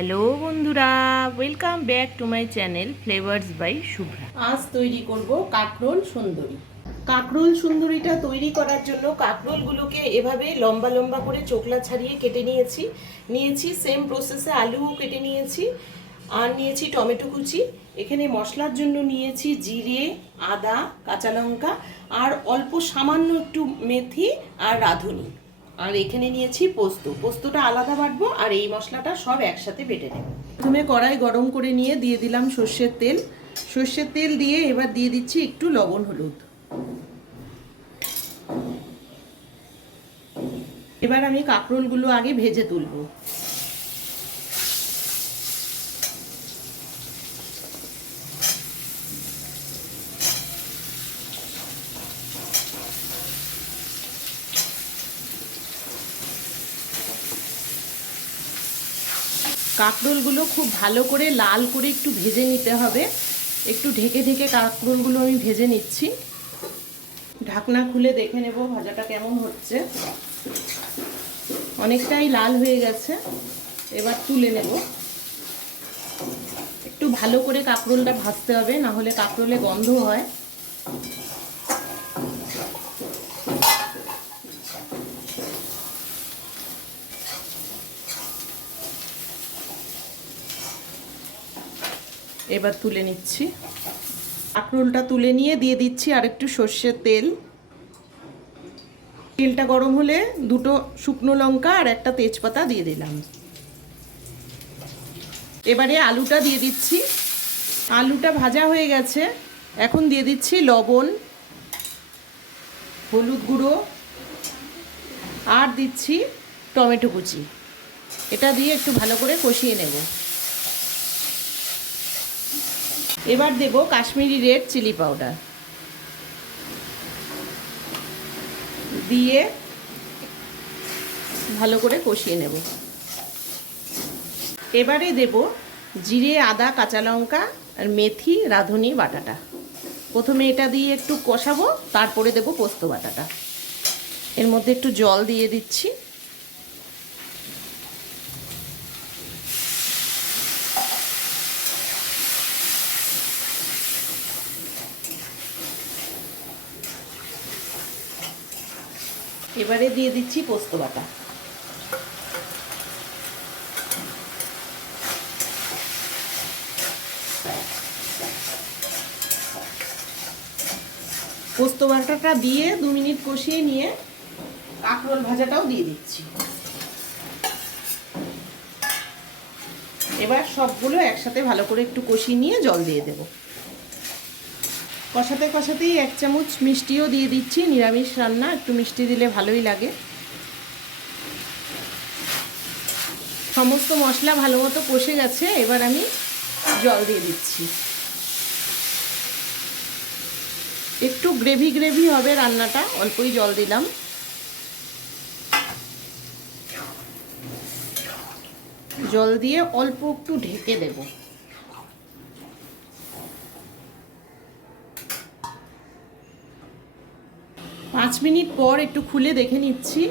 Hello বন্ধুরা, welcome back to my channel flavours by Shubhra. আজ তৈরি করব কাঁকরোল সুন্দরী। কাঁকরোল সুন্দরীটা তৈরি করার জন্য কাঁকরোলগুলোকে এভাবে লম্বা লম্বা করে চোখলা ছাড়িয়ে কেটে নিয়েছি সেম প্রসেসে আলুও কেটে নিয়েছি, আর নিয়েছি টমেটো কুচি। এখানে মশলার জন্য নিয়েছি জিরে, আদা, কাঁচা লঙ্কা আর অল্প সামান্য একটু মেথি আর রাঁধুনি। আর এখানে নিয়েছি পোস্তটা আলাদা বাটবো, আর এই মশলাটা সব একসাথে বেটে নেব। প্রথমে কড়াই গরম করে নিয়ে দিয়ে দিলাম সর্ষের তেল দিয়ে এবার দিয়ে দিচ্ছি একটু লবণ হলুদ। এবার আমি কাঁকরোলগুলো আগে ভেজে তুলবো। কাঁকরোলগুলো খুব ভালো করে লাল করে একটু ভেজে নিতে হবে। একটু ঢেকে ঢেকে কাঁকরোলগুলো আমি ভেজে নিচ্ছি। ঢাকনা খুলে দেখে নেব ভাজাটা কেমন হচ্ছে। অনেকটাই লাল হয়ে গেছে, এবার তুলে নেব। একটু ভালো করে কাঁকরোলটা ভাজতে হবে, না হলে কাঁকরোলে গন্ধ হয়। এবার তুলে নিচ্ছি। কাঁকরোলটা তুলে নিয়ে দিয়ে দিচ্ছি আর একটু সর্ষের তেল। তেলটা গরম হলে দুটো শুকনো লঙ্কা আর একটা তেজপাতা দিয়ে দিলাম। এবারে আলুটা দিয়ে দিচ্ছি। আলুটা ভাজা হয়ে গেছে, এখন দিয়ে দিচ্ছি লবণ, হলুদ গুঁড়ো আর দিচ্ছি টমেটো কুচি। এটা দিয়ে একটু ভালো করে কষিয়ে নেব। এবার দেব কাশ্মীরি রেড চিলি পাউডার, দিয়ে ভালো করে কষিয়ে নেব। এবারে দেব জিরে, আদা, কাঁচা লঙ্কা আর মেথি, রাঁধুনি বাটাটা। প্রথমে এটা দিয়ে একটু কষাবো, তারপরে দেব পোস্ত বাটাটা। এর মধ্যে একটু জল দিয়ে দিচ্ছি। এবারে দিয়ে দিচ্ছি পোস্ত বাটা। পোস্ত বাটাটা দিয়ে 2 মিনিট কষিয়ে নিয়ে কাঁকরোল ভাজাটাও দিয়ে দিচ্ছি। এবার সবগুলো একসাথে ভালো করে একটু কষিয়ে নিয়ে জল দিয়ে দেব। কষাতে কষাতেই 1 চামচ মিষ্টিও দিয়ে দিচ্ছি। নিরামিষ রান্না, একটু মিষ্টি দিলে ভালোই লাগে। সমস্ত মশলা ভালো মতো কষে গেছে, এবার আমি জল দিয়ে দিচ্ছি। একটু গ্রেভি গ্রেভি হবে রান্নাটা, অল্পই জল দিলাম। জল দিয়ে অল্প একটু ঢেকে দেব। পাঁচ মিনিট পর একটু খুলে দেখে নিচ্ছি।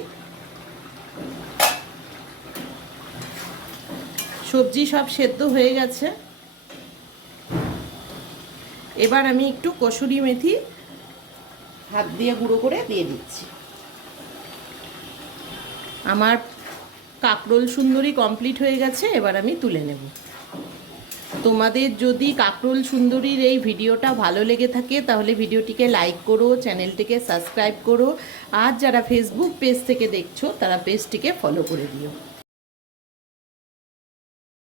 সবজি সব সেদ্ধ হয়ে গেছে। এবার আমি একটু কসুরি মেথি হাত দিয়ে গুঁড়ো করে দিয়ে দিচ্ছি। আমার কাঁকরোল সুন্দরী কমপ্লিট হয়ে গেছে, এবার আমি তুলে নেব। তোমাদের যদি কাঁকরোল সুন্দরীর এই ভিডিওটা ভালো লেগে থাকে তাহলে ভিডিওটিকে লাইক করো, চ্যানেলটিকে সাবস্ক্রাইব করো, আর যারা ফেসবুক পেজ থেকে দেখছো তারা পেজটিকে ফলো করে দিও।